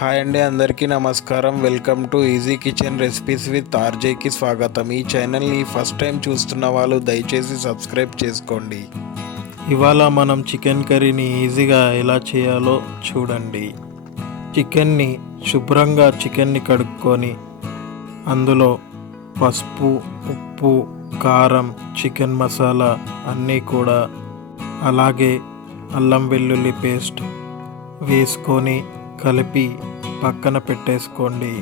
Hi అండి అందరికీ నమస్కారం. Welcome to easy kitchen recipes with ఆర్జేకి స్వాగతం. ఈ ఛానల్ని ఫస్ట్ టైం చూస్తున్న వాళ్ళు దయచేసి సబ్స్క్రైబ్ చేసుకోండి. ఇవాళ మనం చికెన్ కర్రీని ఈజీగా ఎలా చేయాలో చూడండి. చికెన్ని శుభ్రంగా చికెన్ని కడుక్కొని అందులో పసుపు ఉప్పు కారం చికెన్ మసాలా అన్నీ కూడా అలాగే అల్లం వెల్లుల్లి పేస్ట్ వేసుకొని కలిపి పక్కన పెట్టేసుకోండి.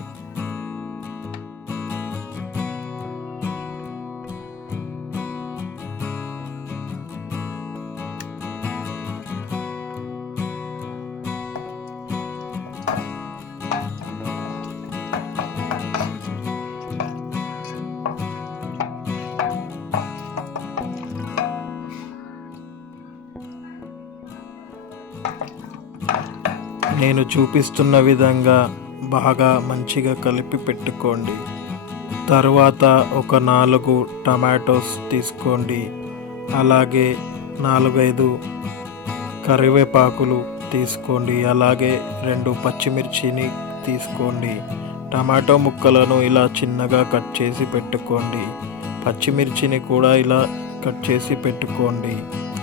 నేను చూపిస్తున్న విధంగా బాగా మంచిగా కలిపి పెట్టుకోండి. తర్వాత ఒక నాలుగు టమాటోస్ తీసుకోండి. అలాగే నాలుగైదు కరివేపాకులు తీసుకోండి. అలాగే రెండు పచ్చిమిర్చిని తీసుకోండి. టమాటో ముక్కలను ఇలా చిన్నగా కట్ చేసి పెట్టుకోండి. పచ్చిమిర్చిని కూడా ఇలా కట్ చేసి పెట్టుకోండి.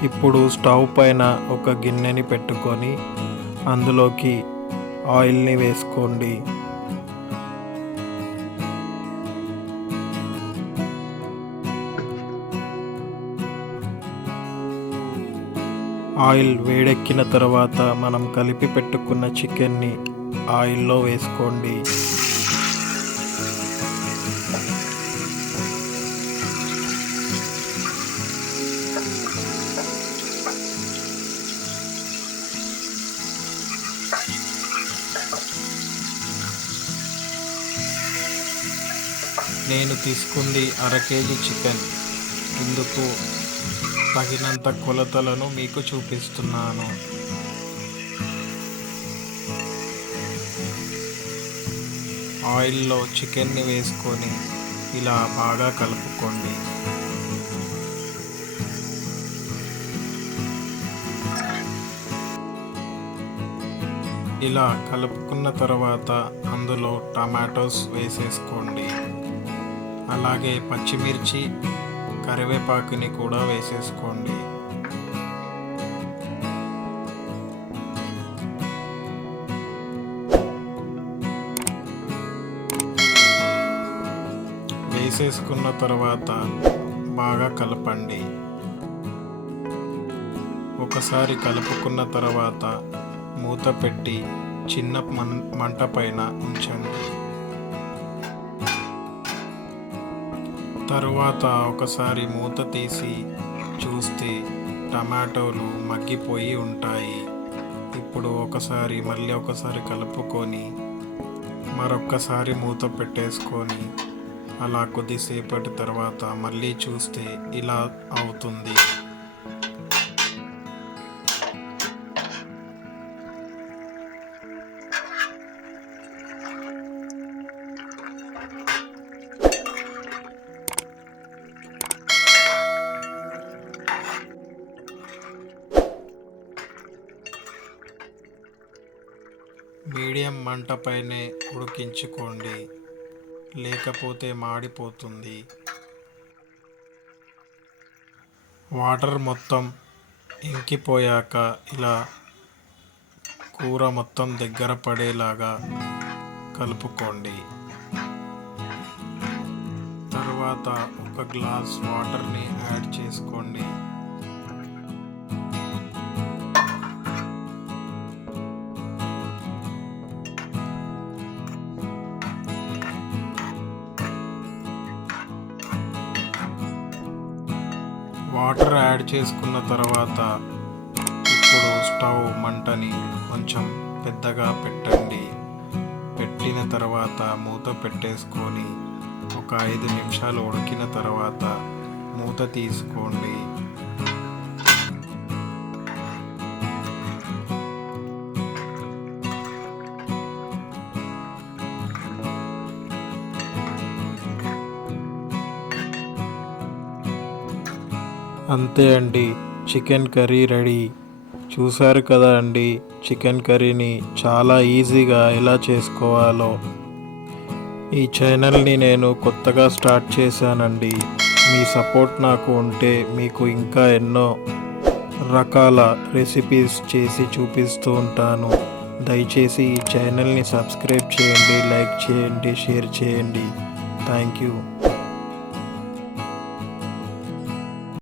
ఇప్పుడు స్టవ్ పైన ఒక గిన్నెని పెట్టుకొని అందులోకి ఆయిల్ని వేసుకోండి. ఆయిల్ వేడెక్కిన తర్వాత మనం కలిపి పెట్టుకున్న చికెన్ని ఆయిల్లో వేసుకోండి. నేను తీసుకుంది అర కేజీ చికెన్. ఇందుకు తగినంత కొలతలను మీకు చూపిస్తున్నాను. ఆయిల్లో చికెన్ని వేసుకొని ఇలా బాగా కలుపుకోండి. ఇలా కలుపుకున్న తర్వాత అందులో టమాటోస్ వేసేసుకోండి. అలాగే పచ్చిమిర్చి కరివేపాకుని కూడా వేసేసుకోండి. వేసేసుకున్న తర్వాత బాగా కలపండి. ఒకసారి కలుపుకున్న తర్వాత మూత పెట్టి చిన్న మంట పైన ఉంచండి. తరువాత ఒకసారి మూత తీసి చూస్తే టమాటోలు మగ్గిపోయి ఉంటాయి. ఇప్పుడు ఒకసారి మళ్ళీ ఒకసారి కలుపుకొని మరొక్కసారి మూత పెట్టేసుకొని అలా కొద్దిసేపటి తర్వాత మళ్ళీ చూస్తే ఇలా అవుతుంది. మీడియం మంటపైనే ఉడికించుకోండి. లేకపోతే మాడిపోతుంది. వాటర్ మొత్తం ఇంకిపోయాక ఇలా కూర మొత్తం దగ్గర పడేలాగా కలుపుకోండి. తర్వాత ఒక గ్లాస్ వాటర్ని యాడ్ చేసుకోండి. వాటర్ యాడ్ చేసుకున్న తర్వాత ఇప్పుడు స్టవ్ మంటని కొంచెం పెద్దగా పెట్టండి. పెట్టిన తర్వాత మూత పెట్టేసుకొని ఒక ఐదు నిమిషాలు ఉడికిన తర్వాత మూత తీసుకోండి. అంతే అండి. Chicken curry ready. చూశారు కదా అండి చికెన్ కర్రీని చాలా ఈజీగా ఎలా చేసుకోవాలో. ఈ ఛానల్ని నేను కొత్తగా స్టార్ట్ చేశానండి. మీ సపోర్ట్ నాకు ఉంటే మీకు ఇంకా ఎన్నో రకాల రెసిపీస్ చేసి చూపిస్తూ ఉంటాను. దయచేసి ఈ ఛానల్ని సబ్స్క్రైబ్ చేయండి లైక్ చేయండి షేర్ చేయండి. Thank you.